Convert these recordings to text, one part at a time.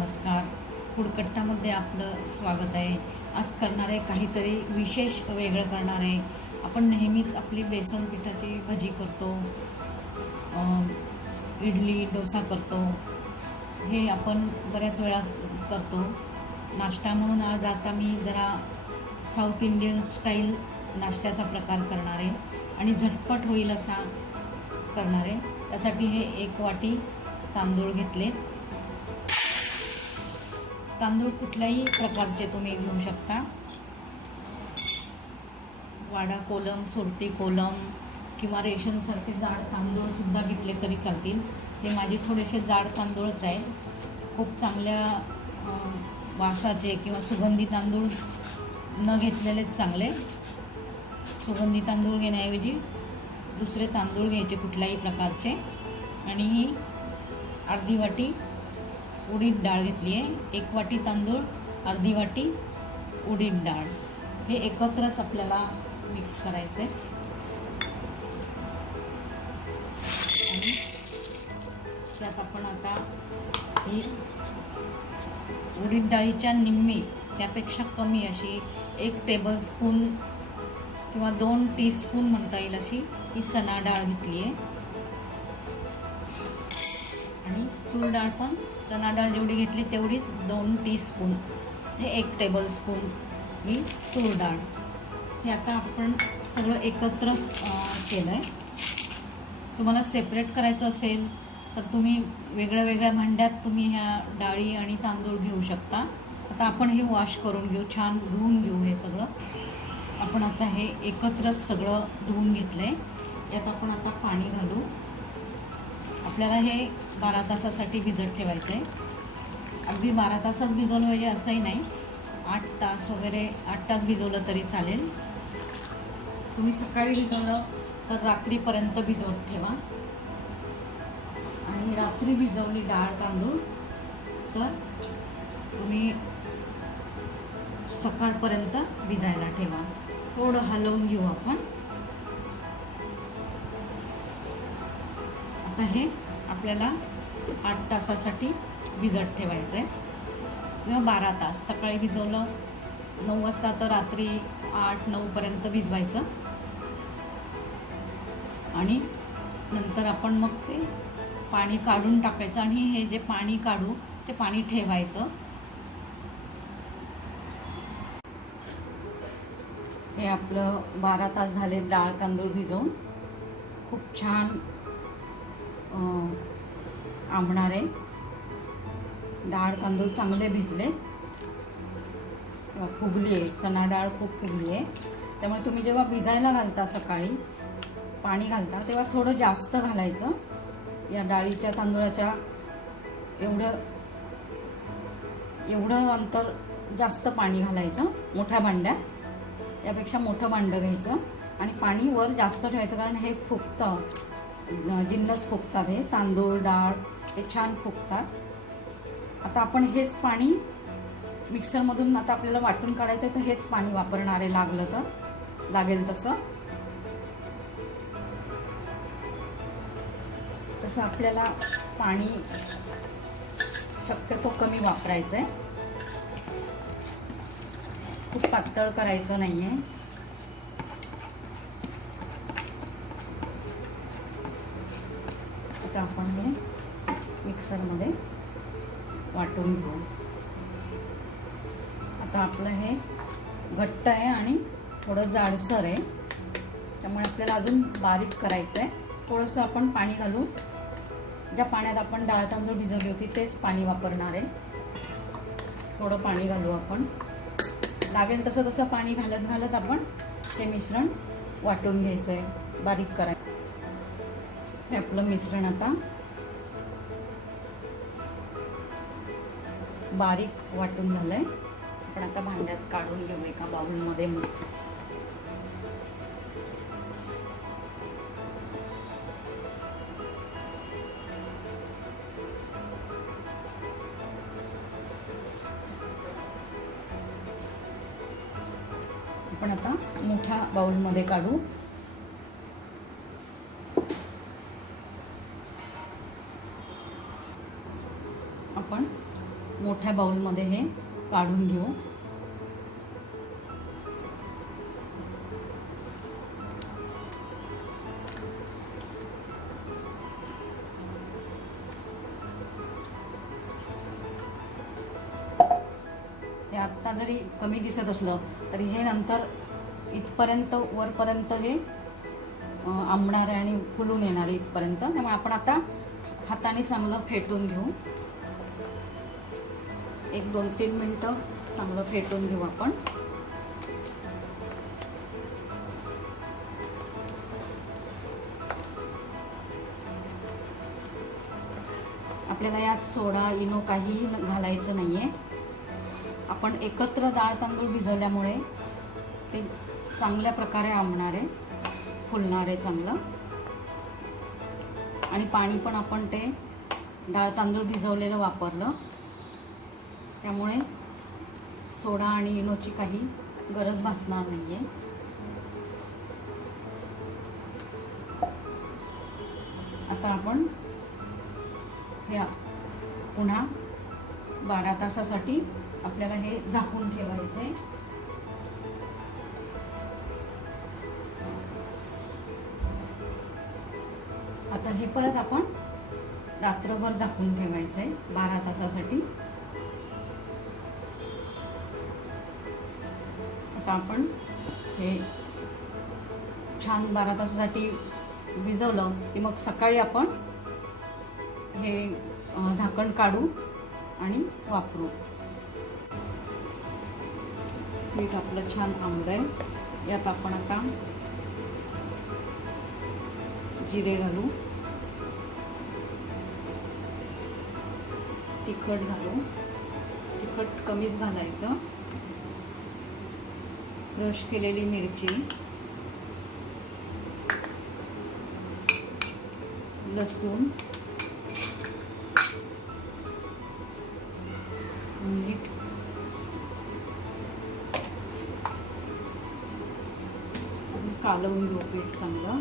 नमस्कार. फूडकट्टामध्ये आपलं स्वागत आहे. आज करणार आहे काहीतरी विशेष वेगळं करणार आहे. आपण नेहमीच आपली बेसन पिठाची भजी करतो, इडली डोसा करतो, हे आपण बऱ्याच वेळा करतो नाश्ता म्हणून. आज आता मी जरा साऊथ इंडियन स्टाईल नाश्त्याचा प्रकार करणार आहे आणि झटपट होईल असा करणार आहे. त्यासाठी हे 1 वाटी तांदूळ घेतले. तांदूळ कुठल्याही प्रकारचे तुम्ही घेऊ शकता. वाडा कोलम, सुरती कोलम किंवा रेशनसारखे जाड तांदूळसुद्धा घेतले तरी चालतील. हे माझे थोडेसे जाड तांदूळच आहेत. खूप चांगल्या वासाचे किंवा सुगंधी तांदूळ न घेतलेलेच चांगले. सुगंधी तांदूळ घेण्याऐवजी दुसरे तांदूळ घ्यायचे कुठल्याही प्रकारचे. आणि ही अर्धी वाटी उडीद डाळ घेतली आहे. 1 वाटी तांदूळ, अर्धी वाटी उडीद डाळ, हे एकत्रच आपल्याला मिक्स करायचे. आणि त्यात आपण आता ही उडीद डाळीच्या निम्मी, त्यापेक्षा कमी अशी 1 टेबलस्पून किंवा 2 टीस्पून म्हणता येईल अशी ही चणा डाळ घेतली आहे. आणि तूर डाळ पण, चणा डाळ जेवढी घेतली तेवढीच 2 टीस्पून, हे 1 टेबलस्पून ही तूर डाळ. हे आता आपण सगळं एकत्रच केलं आहे. तुम्हाला सेपरेट करायचं असेल तर तुम्ही वेगळ्या वेगळ्या भांड्यात तुम्ही ह्या डाळी आणि तांदूळ घेऊ शकता. आता आपण हे वॉश करून घेऊ, छान धुवून घेऊ. हे सगळं आपण आता हे एकत्रच सगळं धुवून घेतलं आहे. यात आपण आता पाणी घालू. आपल्याला हे 12 तासासाठी भिजत ठेवायचं आहे. अगदी 12 तासच भिजवलं पाहिजे असंही नाही, 8 तास वगैरे, 8 तास भिजवलं तरी चालेल. तुम्ही सकाळी भिजवलं तर रात्रीपर्यंत भिजवत ठेवा. आणि रात्री भिजवली डाळ तांदूळ तर तुम्ही सकाळपर्यंत भिजायला ठेवा. थोडं हलवून घेऊ आपण. आता हे आपल्याला 8 तासासाठी भिजत ठेवायचं आहे किंवा 12 तास. सकाळी भिजवलं 9 वाजता तर रात्री 8-9 पर्यंत भिजवायचं. आणि नंतर आपण मग ते पाणी काढून टाकायचं. आणि हे जे पाणी काढू ते पाणी ठेवायचं. हे आपलं 12 तास झाले डाळ तांदूळ भिजवून. खूप छान आंबणार आहे. डाळ तांदूळ चांगले भिजले, फुगली आहे. चणा डाळ खूप फुगली आहे. त्यामुळे तुम्ही जेव्हा भिजायला घालता, सकाळी पाणी घालता, तेव्हा थोडं जास्त घालायचं. या डाळीच्या तांदूळाच्या एवढं अंतर जास्त पाणी घालायचं. मोठ्या भांड्यात, यापेक्षा मोठं भांडं घ्यायचं आणि पाणी वर जास्त ठेवायचं, कारण हे फुगतं, जिन्नस फुगतात. हे तांदूळ डाळ हे छान फुगतात. आता आपण हेच पाणी मिक्सरमधून आता आपल्याला वाटून काढायचं आहे, तर हेच पाणी वापरणार आहे. लागलं तर लागेल तसं आपल्याला पाणी शक्यतो कमी वापरायचं आहे. खूप पातळ करायचं नाही आहे. आता आपण हे मिक्सरमध्ये वाटून घेऊ. आता आपलं हे घट्ट आहे आणि थोडं जाडसर आहे, त्यामुळे आपल्याला अजून बारीक करायचं आहे. थोडंसं आपण पाणी घालू. ज्या पाण्यात आपण डाळ तांदूळ भिजवली होती तेच पाणी वापरणार आहे. थोडं पाणी घालू आपण. लागेल तसं तसं पाणी घालत घालत आपण हे मिश्रण वाटून घ्यायचं आहे, बारीक करायचं. हे आपलं मिश्रण आता बारीक वाटून झालं आहे. आपण आता भांड्यात काढून घेऊ एका बाउलमध्ये. आपण आता मोठ्या बाउलमध्ये काढू. आपण मोठ्या बाउलमध्ये हे काढून घेऊ. हे आत्ता जरी कमी दिसत असलं तरी हे नंतर इथपर्यंत वरपर्यंत हे आंबणार आहे आणि फुलून येणार आहे इथपर्यंत. त्यामुळे आपण आता हाताने चांगलं फेटून घेऊ. 1-2-3 मिनटं चांगलं फेटून घेऊ आपण. आपल्याला यात सोडा इनो काही घालायचं नाही आहे. आपण एकत्र डाळ तांदूळ भिजवल्यामुळे ते चांगल्या प्रकारे आंबणार आहे, फुलणार आहे चांगलं. आणि पाणी पण आपण ते डाळ तांदूळ भिजवलेलं वापरलं, त्यामुळे सोडा आणि इनोची काही गरज भासणार नाही आहे. आता आपण हे पुन्हा 12 तासासाठी आपल्याला हे झाकून ठेवायचे. आता हे परत आपण रात्रभर झाकून ठेवायचंय 12 तासासाठी. आता आपण हे छान 12 तासासाठी भिजवलं की मग सकाळी आपण हे झाकण काढू आणि वापरू. पीठ आपलं छान आंबलंय. यात आपण आता जिरे घालू, तिखट घालू. तिखट कमीच घालायचं. क्रश केलेली मिरची, लसूण, मीठ, कालवून घेऊ पीठ चांगलं.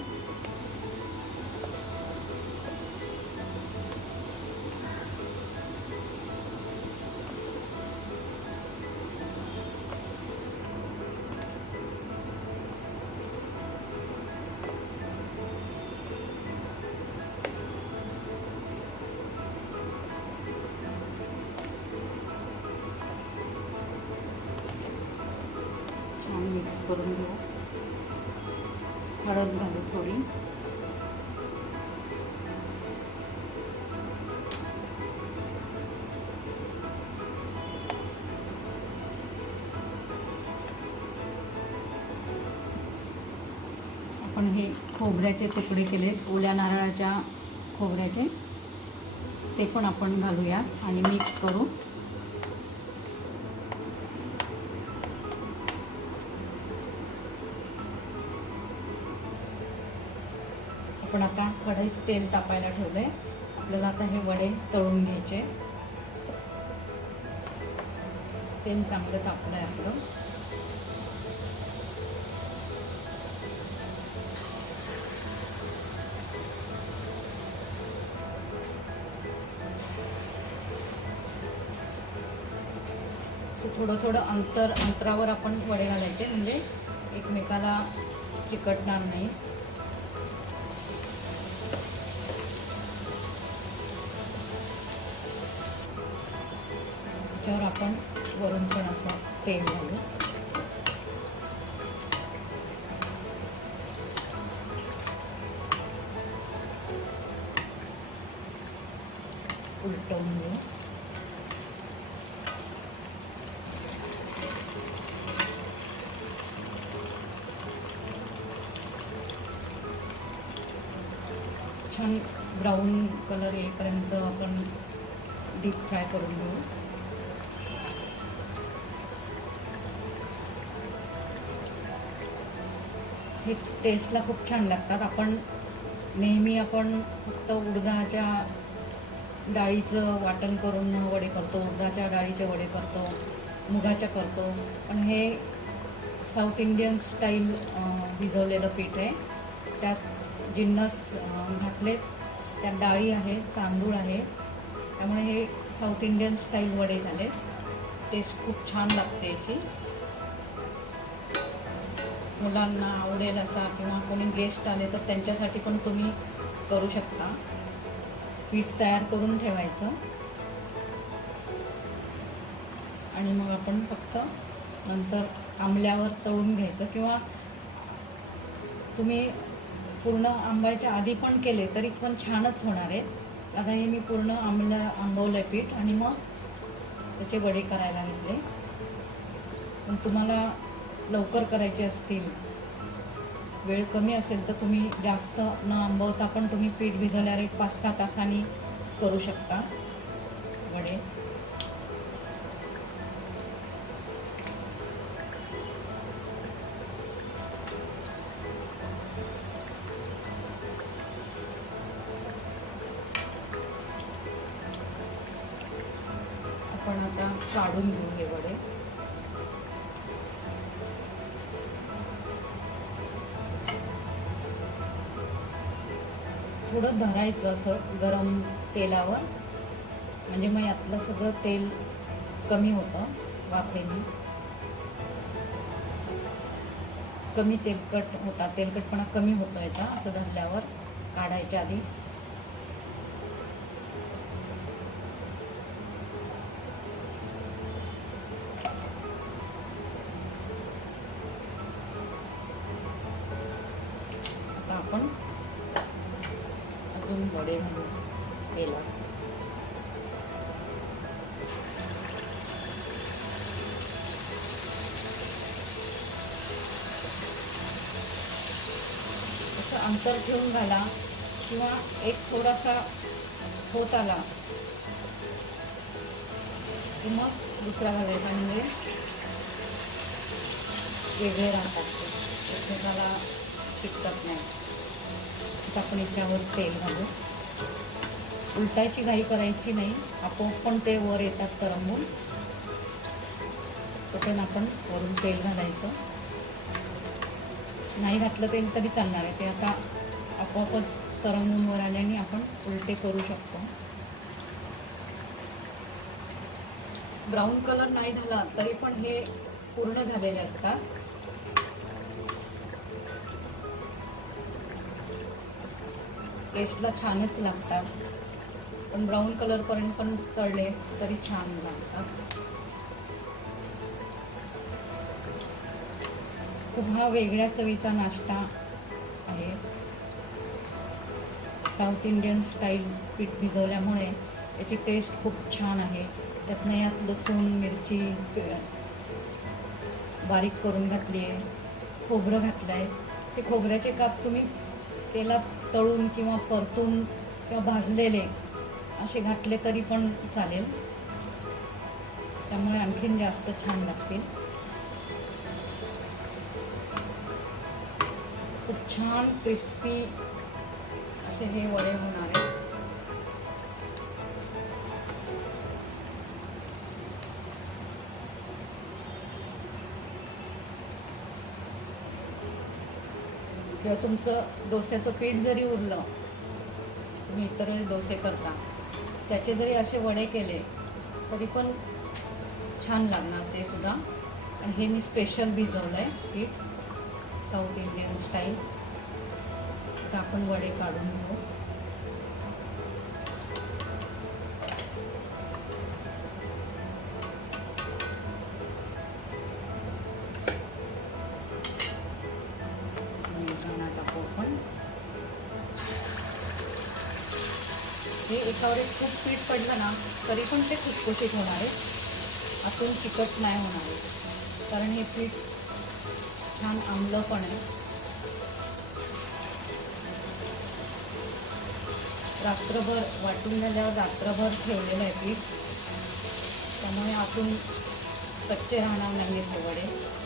छान मिक्स करून घेऊ. हळद घालू थोडी. आपण हे खोबऱ्याचे तुकडे केले, ओल्या नारळाच्या खोबऱ्याचे, ते पण आपण घालूया आणि मिक्स करू. आपण आता कढईत तेल तापायला ठेवलंय. आपल्याला आता हे वडे तळून घ्यायचे. तेल चांगलं तापलंय आपलं. थोडं थोडं अंतरावर आपण वडे घालायचे, म्हणजे एकमेकाला चिकटणार नाही. त्याच्यावर आपण वरून पण असं तेल घालू. उलटवून घेऊ. छान ब्राऊन कलर येईपर्यंत आपण डीप फ्राय करून घेऊ. हे टेस्टला खूप छान लागतात. आपण नेहमी फक्त उडदाच्या डाळीचं वाटण करून वडे करतो, उडदाच्या डाळीचे वडे करतो, मुगाच्या करतो, पण हे साऊथ इंडियन स्टाईल भिजवलेलं पीठ आहे. त्यात जिन्नस घातले, त्यात डाळी आहे, तांदूळ आहे, त्यामुळे हे साऊथ इंडियन स्टाईल वडे झाले. टेस्ट खूप छान लागते याची. मुलांना आवडेल असा किंवा कोणी गेस्ट आले तर त्यांच्यासाठी पण तुम्ही करू शकता. पीठ तयार करून ठेवायचं आणि मग आपण फक्त नंतर आंबल्यावर तळून घ्यायचं किंवा तुम्ही पूर्ण आंब्याच्या आधी पण केले तरी पण छानच होणार आहे. आता हे मी पूर्ण आंबवलं पीठ आणि मग त्याचे वडे करायला घेतले. पण तुम्हाला लवकर करायचे असतील, वेळ कमी असेल तर तुम्ही जास्त न आंबवता पण तुम्ही पीठ भिजवल्यावर 5-6 तासांनी करू शकता वडे. आपण आता काढून घेऊ हे वडे. थोडं धरायचं असं गरम तेलावर, म्हणजे मग यातलं सगळं तेल कमी होतं वाफेने. कमी तेलकट होता, तेलकटपणा कमी होतो याचा असं धरल्यावर काढायच्या आधी. आता आपण अजून वडे घालू तेलात. असं अंतर ठेवून घाला किंवा एक थोडासा होत आला की मग दुसरा घालायचा, म्हणजे वेगळे राहतात ते, एकमेकाला चिकटत नाही. आता आपण याच्यावर तेल घालू. उलटायची घाई करायची नाही, आपोआप पण ते वर येतात तरंगून. तोपर्यंत आपण वरून तेल घालायचं. नाही घातलं तेल तरी चालणार आहे, ते आता आपोआपच तरंगून वर आल्याने आपण उलटे करू शकतो. ब्राऊन कलर नाही झाला तरी पण हे पूर्ण झालेले असतात. टेस्टला छानच लागतात, पण ब्राऊन कलरपर्यंत पण तळले तरी छान लागतात. खूप हा वेगळ्या चवीचा नाश्ता आहे. साऊथ इंडियन स्टाईल पीठ भिजवल्यामुळे याची टेस्ट खूप छान आहे. त्यातनं यात लसूण मिरची बारीक करून घातली आहे, खोबरं घातलं आहे. ते खोबऱ्याचे काप तुम्ही तेलात तळून किंवा परतून किंवा भाजलेले असे घातले तरी पण चालेल, त्यामुळे आणखीन जास्त छान लागतील. खूप छान क्रिस्पी असे हे वडे होणार आहे. किंवा तुमचं डोस्याचं पीठ जरी उरलं, तुम्ही इतर डोसे करता, त्याचे जरी असे वडे केले तरी पण छान लागणार ते सुद्धा. आणि हे मी स्पेशल भिजवलं आहे पीठ साऊथ इंडियन स्टाईल. तर आपण वडे काढून घेऊ. टाकू आपण. हे एकावर एक खूप पीठ पडलं ना तरी पण ते खुसखुशीत होणार आहे, आतून चिकट नाही होणार आहे, कारण हे पीठ छान आंबलं पण आहे. रात्रभर वाटून झाल्यावर रात्रभर ठेवलेलं आहे पीठ, त्यामुळे आतून कच्चे राहणार नाही आहेत हे वडे.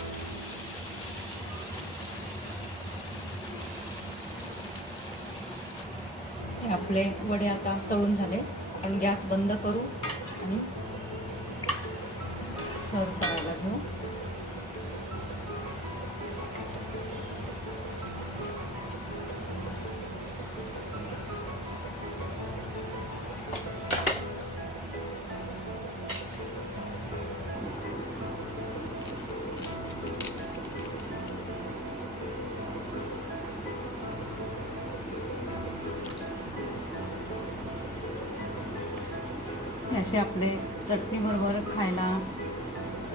आपले वडे आता तळून झाले. आपण गॅस बंद करू आणि सर्व करायला घेऊ. असे आपले चटणीबरोबर खायला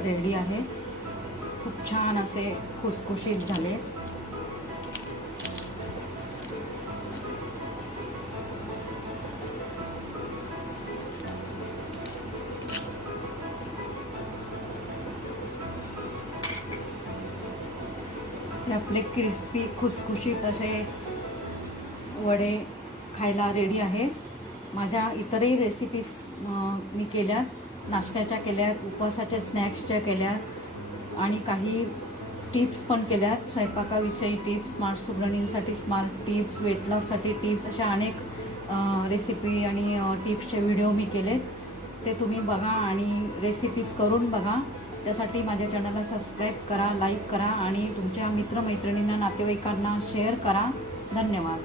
रेडी आहे. खूप छान असे खुसखुशीत झाले. हे आपले क्रिस्पी खुसखुशीत असे वडे खायला रेडी आहे. माझ्या इतरही रेसिपीज मी केल्यात, नाश्त्याच्या केल्यात, उपवासाच्या स्नॅक्सच्या केल्यात आणि काही टिप्स पण केल्यात. स्वयंपाकाविषयी टिप्स, स्मार्ट सुगरणींसाठी स्मार्ट टिप्स, वेट लॉससाठी टिप्स, अशा अनेक रेसिपी आणि टिप्सचे व्हिडिओ मी केलेत. ते तुम्ही बघा आणि रेसिपीज करून बघा. त्यासाठी माझ्या चॅनलला सबस्क्राईब करा, लाईक करा आणि तुमच्या मित्रमैत्रिणींना, नातेवाईकांना शेअर करा. धन्यवाद.